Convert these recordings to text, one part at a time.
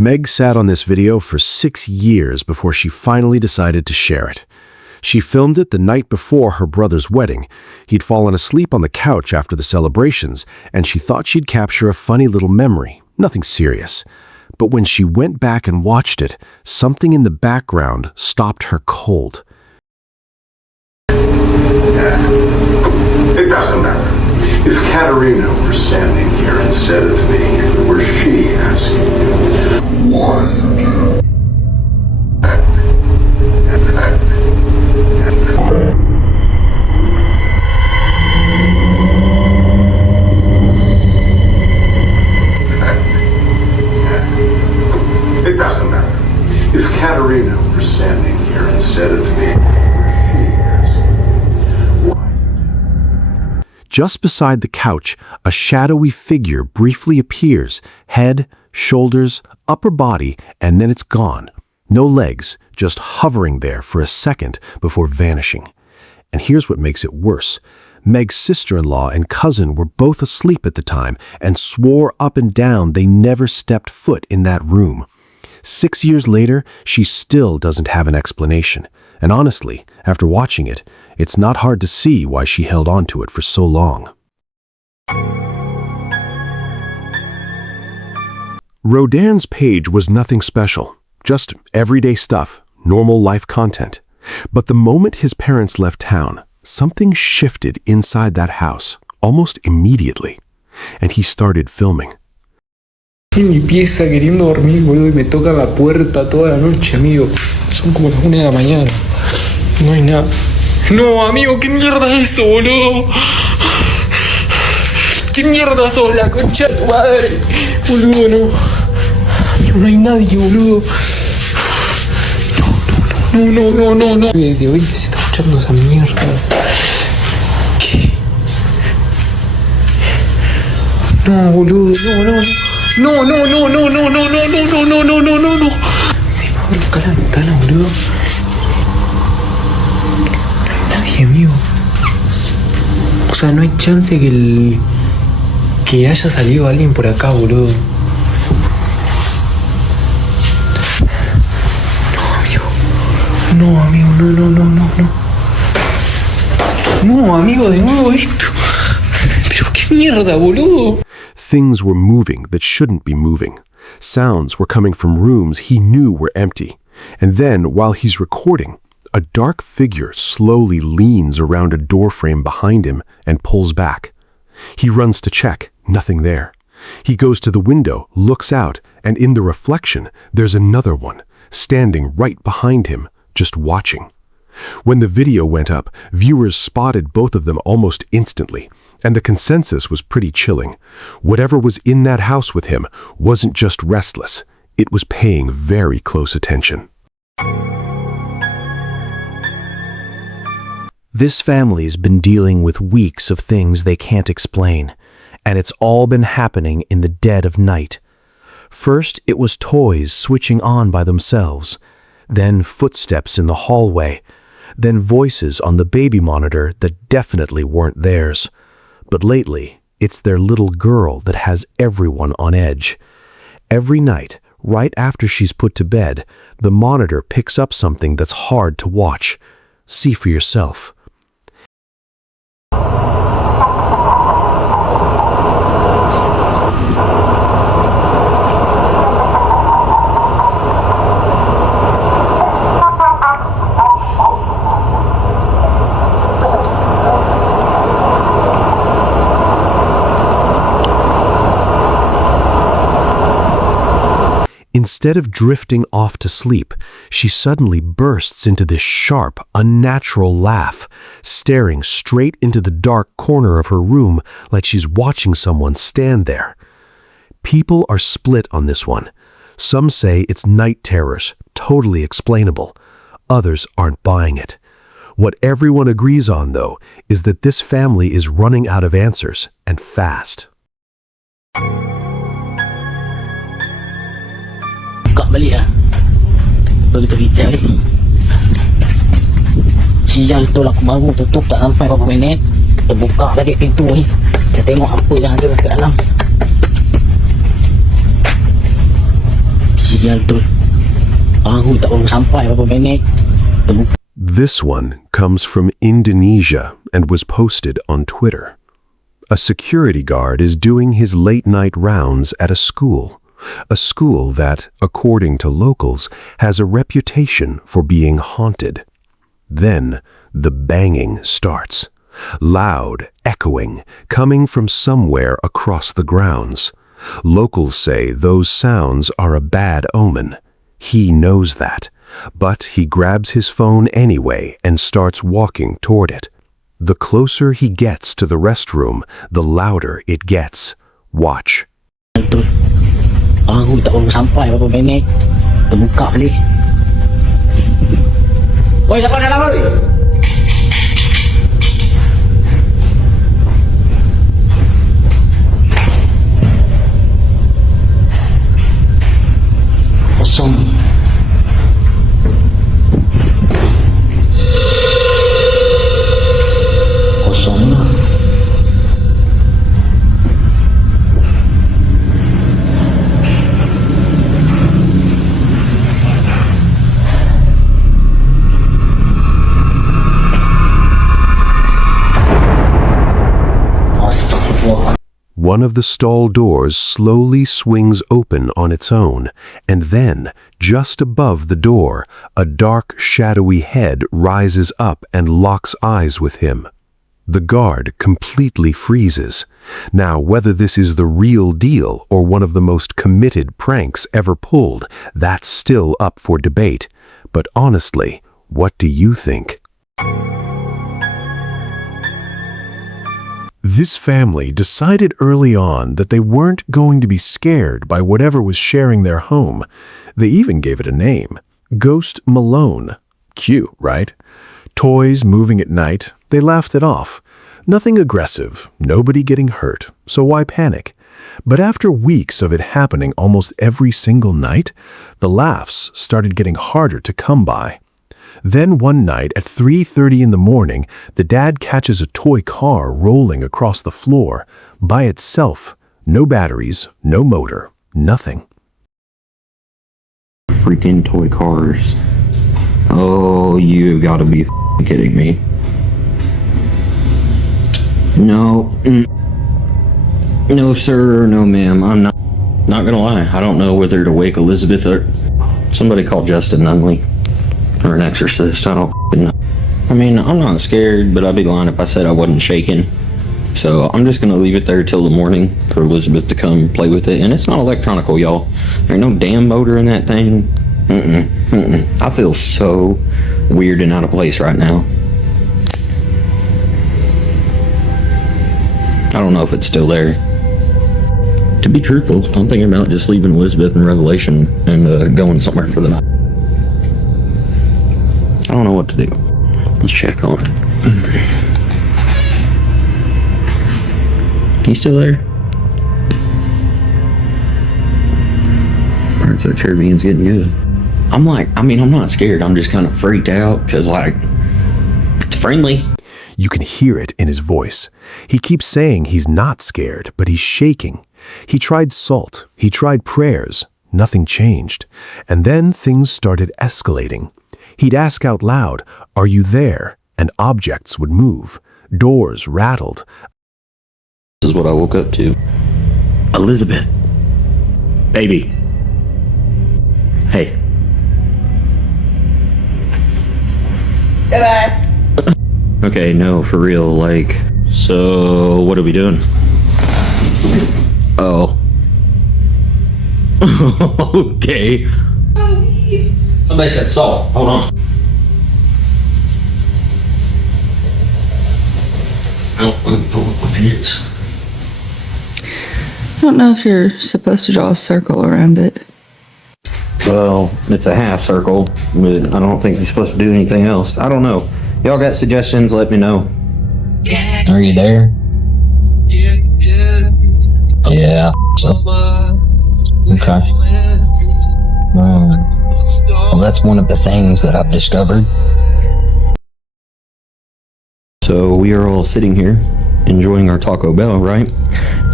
Meg sat on this video for 6 years before she finally decided to share it. She filmed it the night before her brother's wedding. He'd fallen asleep on the couch after the celebrations, and she thought she'd capture a funny little memory, nothing serious. But when she went back and watched it, something in the background stopped her cold. It doesn't matter. If Katerina were standing here instead of me, if it were she asking you, why you It doesn't matter. If Katerina were standing here instead of me, were she asking you, why? Just beside the couch, a shadowy figure briefly appears, head, shoulders, upper body, and then it's gone. No legs, just hovering there for a second before vanishing. And here's what makes it worse. Meg's sister-in-law and cousin were both asleep at the time and swore up and down they never stepped foot in that room. 6 years later, she still doesn't have an explanation. And honestly, after watching it, it's not hard to see why she held on to it for so long. Rodan's page was nothing special, just everyday stuff, normal life content. But the moment his parents left town, something shifted inside that house, almost immediately, and he started filming. En mi pieza queriendo dormir, boludo, y me toca la puerta toda la noche, amigo. Son como las 1 de la mañana. No hay nada. No, amigo, ¿qué mierda es eso, boludo? ¿Qué mierda sos, la concha de tu madre? Boludo, no. Amigo, no hay nadie, boludo. No. De hoy se está escuchando esa mierda. ¿Qué? No, boludo, no. No. Encima abro acá la ventana, boludo. No hay nadie, amigo. O sea, no hay chance que haya salido alguien por acá, boludo. No, amigo, no. No, amigo, de nuevo esto. Pero qué mierda, boludo. Things were moving that shouldn't be moving. Sounds were coming from rooms he knew were empty. And then, while he's recording, a dark figure slowly leans around a doorframe behind him and pulls back. He runs to check, nothing there. He goes to the window, looks out, and in the reflection, there's another one, standing right behind him, just watching. When the video went up, viewers spotted both of them almost instantly, and the consensus was pretty chilling. Whatever was in that house with him wasn't just restless, it was paying very close attention. This family's been dealing with weeks of things they can't explain, and it's all been happening in the dead of night. First, it was toys switching on by themselves, then footsteps in the hallway, then voices on the baby monitor that definitely weren't theirs. But lately, it's their little girl that has everyone on edge. Every night, right after she's put to bed, the monitor picks up something that's hard to watch. See for yourself. Instead of drifting off to sleep, she suddenly bursts into this sharp, unnatural laugh, staring straight into the dark corner of her room like she's watching someone stand there. People are split on this one. Some say it's night terrors, totally explainable. Others aren't buying it. What everyone agrees on, though, is that this family is running out of answers, and fast. Buka balik lah. Begitu kita balik. Sial tu lah, aku baru tutup tak sampai berapa minit. Terbuka balik pintu ni. Kita tengok apa yang ada kat dalam. Yan tol. Ako taong sampay pa pagkainig. Tabuk This one comes from Indonesia and was posted on Twitter. A security guard is doing his late-night rounds at a school that, according to locals, has a reputation for being haunted. Then, the banging starts, loud, echoing, coming from somewhere across the grounds. Locals say those sounds are a bad omen. He knows that, but he grabs his phone anyway and starts walking toward it. The closer he gets to the restroom, the louder it gets. Watch. tol. Ako taong sampay pa pagkainig. Tabuka ni. Oy, siapa na lang oy? Kosong. Kosong na. One of the stall doors slowly swings open on its own, and then, just above the door, a dark, shadowy head rises up and locks eyes with him. The guard completely freezes. Now, whether this is the real deal or one of the most committed pranks ever pulled, that's still up for debate. But honestly, what do you think? This family decided early on that they weren't going to be scared by whatever was sharing their home. They even gave it a name, Ghost Malone. Cute, right? Toys moving at night, they laughed it off. Nothing aggressive, nobody getting hurt, so why panic? But after weeks of it happening almost every single night, the laughs started getting harder to come by. Then one night at 3:30 in the morning, the dad catches a toy car rolling across the floor, by itself, no batteries, no motor, nothing. Freaking toy cars. Oh, you've got to be kidding me. No. No, sir. No, ma'am. I'm not gonna lie. I don't know whether to wake Elizabeth or somebody call Justin Nunley or an exorcist. I don't know. I mean, I'm not scared, but I'd be lying if I said I wasn't shaking. So I'm just gonna leave it there till the morning for Elizabeth to come play with it. And it's not electronical, y'all. There ain't no damn motor in that thing. I feel so weird and out of place right now. I don't know if it's still there. To be truthful, I'm thinking about just leaving Elizabeth in Revelation and going somewhere for the night. I don't know what to do. Let's check on it. You still there? Alright, so Caribbean's getting good. I'm not scared. I'm just kind of freaked out because, like, it's friendly. You can hear it in his voice. He keeps saying he's not scared, but he's shaking. He tried salt. He tried prayers. Nothing changed. And then things started escalating. He'd ask out loud, "Are you there?" And objects would move. Doors rattled. This is what I woke up to. Elizabeth. Baby. Hey. Goodbye. Okay, no, for real, like, so what are we doing? Oh. Okay. Somebody said salt. Hold on. I don't know what it is. I don't know if you're supposed to draw a circle around it. Well, it's a half circle, but I don't think you're supposed to do anything else. I don't know. Y'all got suggestions? Let me know. Are you there? Yeah. Okay. Well, that's one of the things that I've discovered. So we are all sitting here enjoying our Taco Bell, right?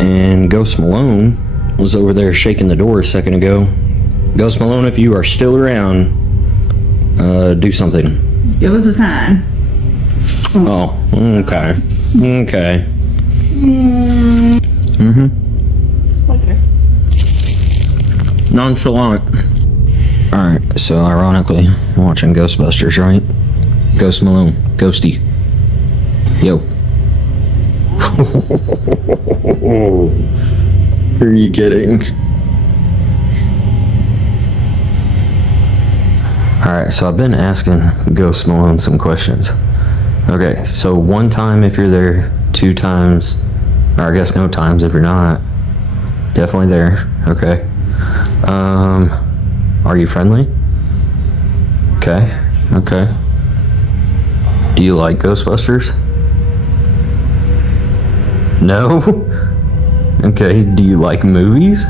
And Ghost Malone was over there shaking the door a second ago. Ghost Malone, if you are still around, do something. Give us a sign. Oh, okay. Okay. Okay. Nonchalant. Alright, so ironically, I'm watching Ghostbusters, right? Ghost Malone. Ghosty. Yo. Are you kidding? Alright, so I've been asking Ghost Malone some questions. Okay, so 1 time if you're there, 2 times, or I guess no times if you're not. Definitely there, okay. Are you friendly? Okay, okay. Do you like Ghostbusters? No? Okay, do you like movies?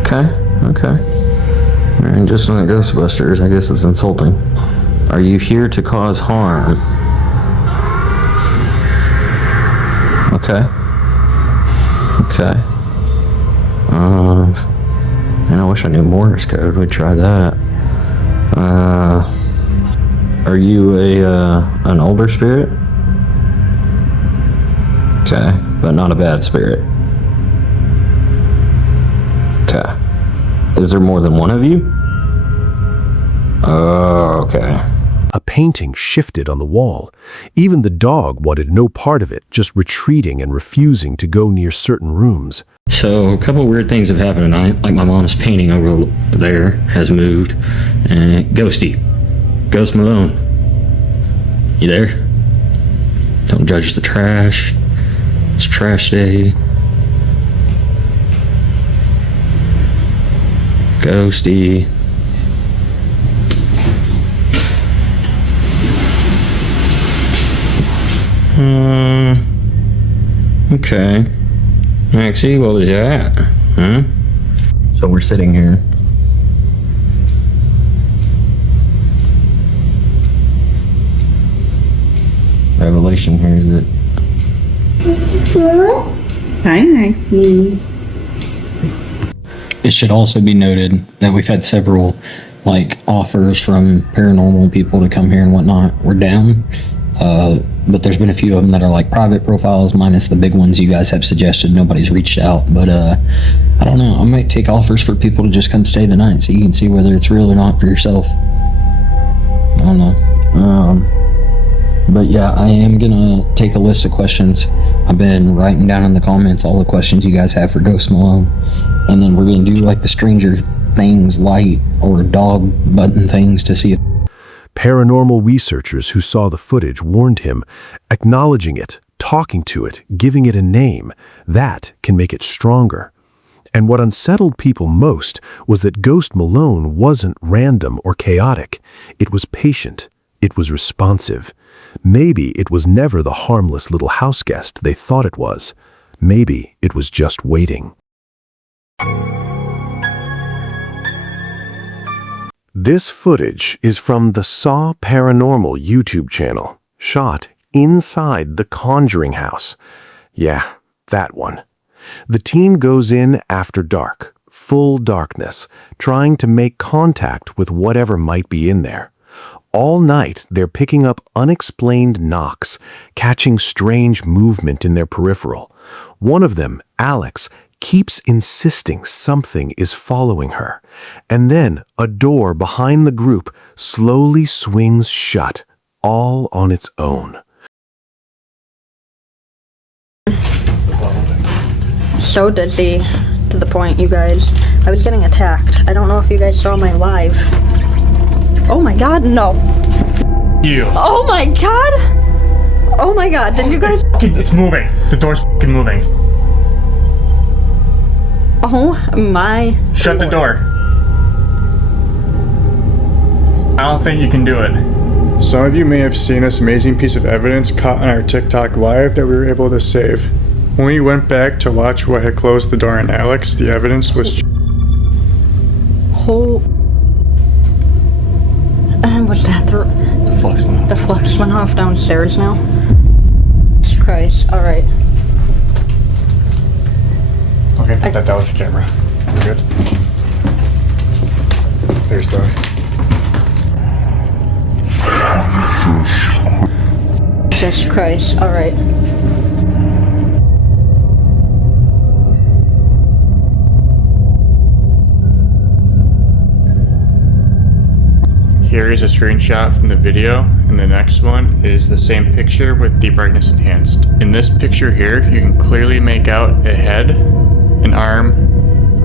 Okay, okay. And just like Ghostbusters, I guess it's insulting. Are you here to cause harm? Okay. Okay. Man, I wish I knew Morse code. We'd try that. Are you an older spirit? Okay, but not a bad spirit. Okay. Is there more than one of you? Oh, okay. A painting shifted on the wall. Even the dog wanted no part of it, just retreating and refusing to go near certain rooms. So, a couple weird things have happened tonight. Like my mom's painting over there has moved. And Ghosty. Ghost Malone. You there? Don't judge the trash. It's trash day. Ghosty. Okay. Maxie, what was that? Huh? So we're sitting here. Revelation here is it. Hi, Maxie. It should also be noted that we've had several offers from paranormal people to come here and whatnot. We're down. But there's been a few of them that are private profiles, minus the big ones you guys have suggested. Nobody's reached out, but I don't know. I might take offers for people to just come stay tonight so you can see whether it's real or not for yourself. I don't know. But yeah, I am gonna take a list of questions. I've been writing down in the comments all the questions you guys have for Ghost Malone, and then we're gonna do the Stranger Things light or dog button things to see if Paranormal researchers who saw the footage warned him, acknowledging it, talking to it, giving it a name, that can make it stronger. And what unsettled people most was that Ghost Malone wasn't random or chaotic. It was patient. It was responsive. Maybe it was never the harmless little house guest they thought it was. Maybe it was just waiting. This footage is from the Saw Paranormal YouTube channel, shot inside the Conjuring house. Yeah, that one. The team goes in after dark, full darkness, trying to make contact with whatever might be in there. All night, they're picking up unexplained knocks, catching strange movement in their peripheral. One of them, Alex, keeps insisting something is following her. And then a door behind the group slowly swings shut, all on its own. So dizzy to the point, you guys. I was getting attacked. I don't know if you guys saw my live. Oh my god, no. You. Oh my god! Oh my god, did you guys... It's moving. The door's fucking moving. Oh my... Shut the door. I don't think you can do it. Some of you may have seen this amazing piece of evidence caught on our TikTok live that we were able to save. When we went back to watch what had closed the door on Alex, the evidence was... Oh... And what's that? The flux went off. The flux went off downstairs now? Jesus Christ, alright. Okay, that was the camera. We're good? There's the... Jesus Christ. Alright. Here is a screenshot from the video, and the next one is the same picture with the brightness enhanced. In this picture here, you can clearly make out a head, an arm,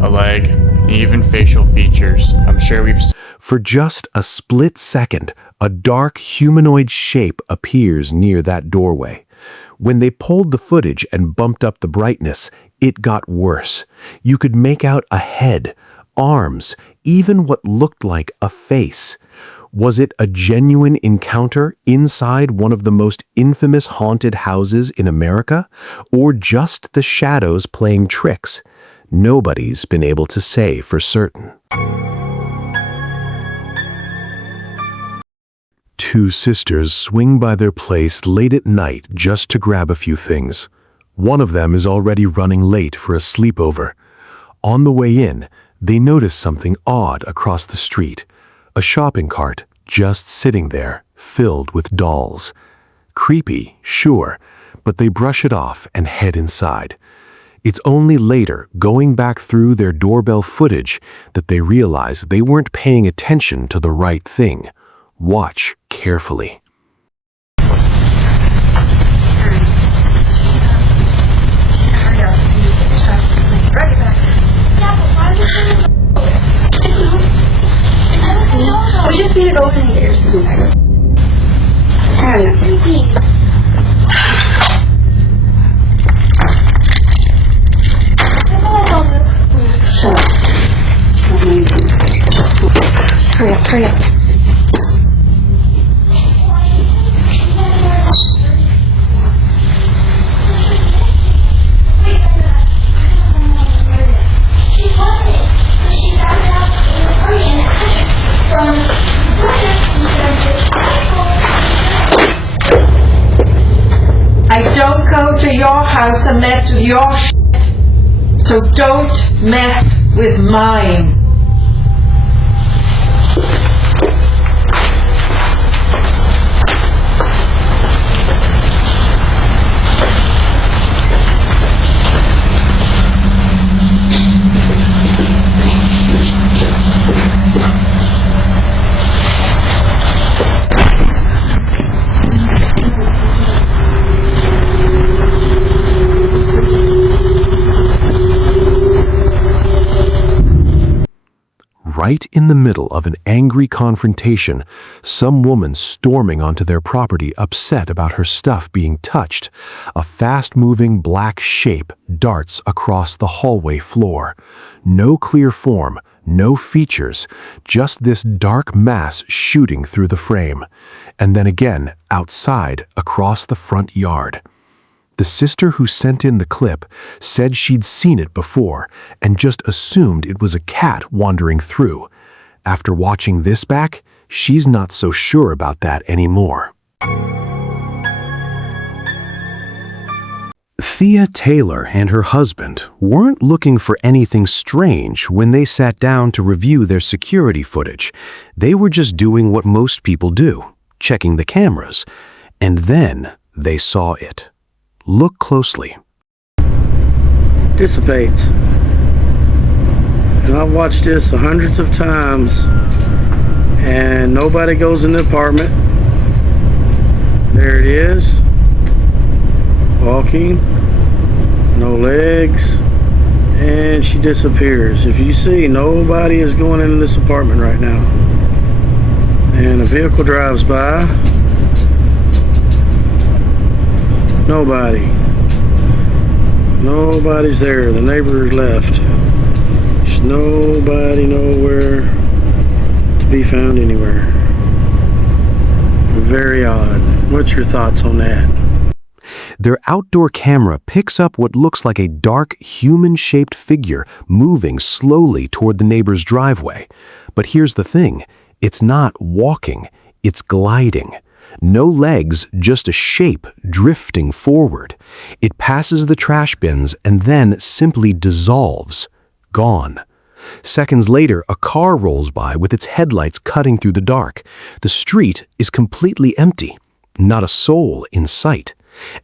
a leg, and even facial features. I'm sure we've seen. For just a split second, a dark humanoid shape appears near that doorway. When they pulled the footage and bumped up the brightness, it got worse. You could make out a head, arms, even what looked like a face. Was it a genuine encounter inside one of the most infamous haunted houses in America, or just the shadows playing tricks? Nobody's been able to say for certain. Two sisters swing by their place late at night just to grab a few things. One of them is already running late for a sleepover. On the way in, they notice something odd across the street. A shopping cart just sitting there, filled with dolls. Creepy, sure, but they brush it off and head inside. It's only later, going back through their doorbell footage, that they realize they weren't paying attention to the right thing. Watch carefully. We just need to go in here. Hurry up. Shut up. Hurry up, hurry up. I don't go to your house and mess with your shit, so don't mess with mine. Right in the middle of an angry confrontation, some woman storming onto their property upset about her stuff being touched. A fast-moving black shape darts across the hallway floor. No clear form, no features, just this dark mass shooting through the frame. And then again, outside, across the front yard. The sister who sent in the clip said she'd seen it before and just assumed it was a cat wandering through. After watching this back, she's not so sure about that anymore. Thea Taylor and her husband weren't looking for anything strange when they sat down to review their security footage. They were just doing what most people do, checking the cameras. And then they saw it. Look closely. Dissipates. And I've watched this hundreds of times, and nobody goes in the apartment. There it is. Walking. No legs. And she disappears. If you see, nobody is going into this apartment right now. And a vehicle drives by. Nobody. Nobody's there. The neighbor left. There's nobody nowhere to be found anywhere. Very odd. What's your thoughts on that? Their outdoor camera picks up what looks like a dark, human-shaped figure moving slowly toward the neighbor's driveway. But here's the thing. It's not walking. It's gliding. No legs, just a shape drifting forward. It passes the trash bins and then simply dissolves. Gone. Seconds later, a car rolls by with its headlights cutting through the dark. The street is completely empty, not a soul in sight.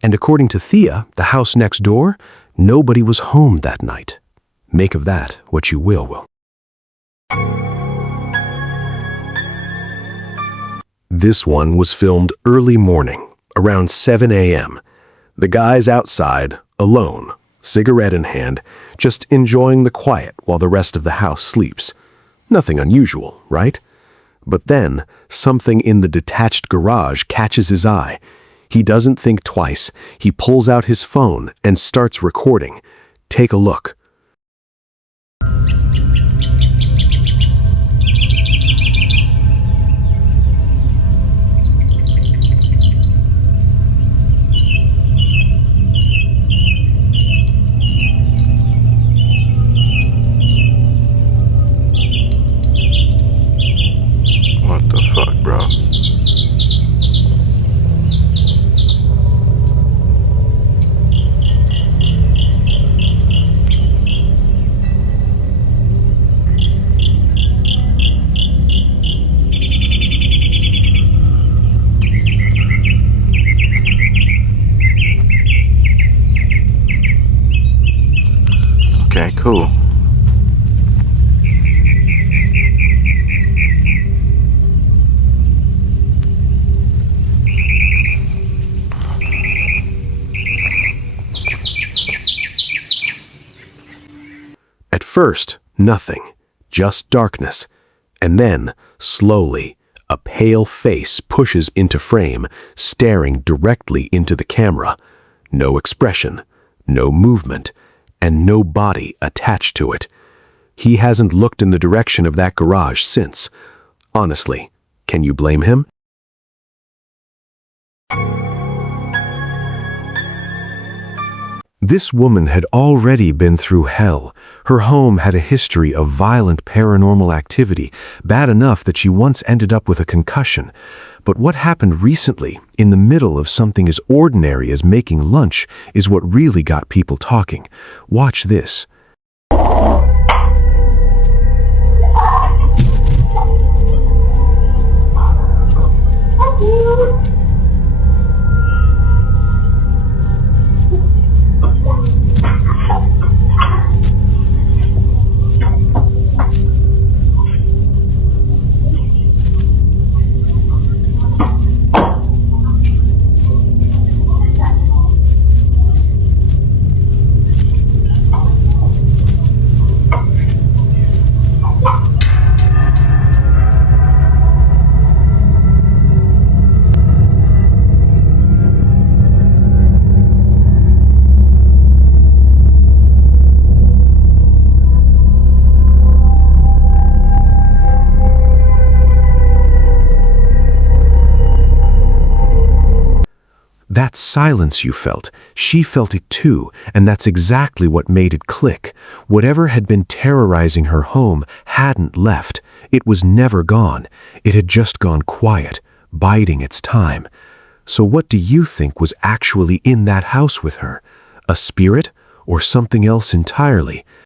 And according to Thea, the house next door, nobody was home that night. Make of that what you will. This one was filmed early morning, around 7 a.m. The guy's outside, alone, cigarette in hand, just enjoying the quiet while the rest of the house sleeps. Nothing unusual, right? But then, something in the detached garage catches his eye. He doesn't think twice. He pulls out his phone and starts recording. Take a look. What the fuck, bro? Okay, cool. At first, nothing, just darkness. And then, slowly, a pale face pushes into frame, staring directly into the camera. No expression, no movement, and no body attached to it. He hasn't looked in the direction of that garage since. Honestly, can you blame him? This woman had already been through hell. Her home had a history of violent paranormal activity, bad enough that she once ended up with a concussion. But what happened recently, in the middle of something as ordinary as making lunch, is what really got people talking. Watch this. That silence you felt, she felt it too, and that's exactly what made it click. Whatever had been terrorizing her home hadn't left. It was never gone. It had just gone quiet, biding its time. So what do you think was actually in that house with her? A spirit or something else entirely?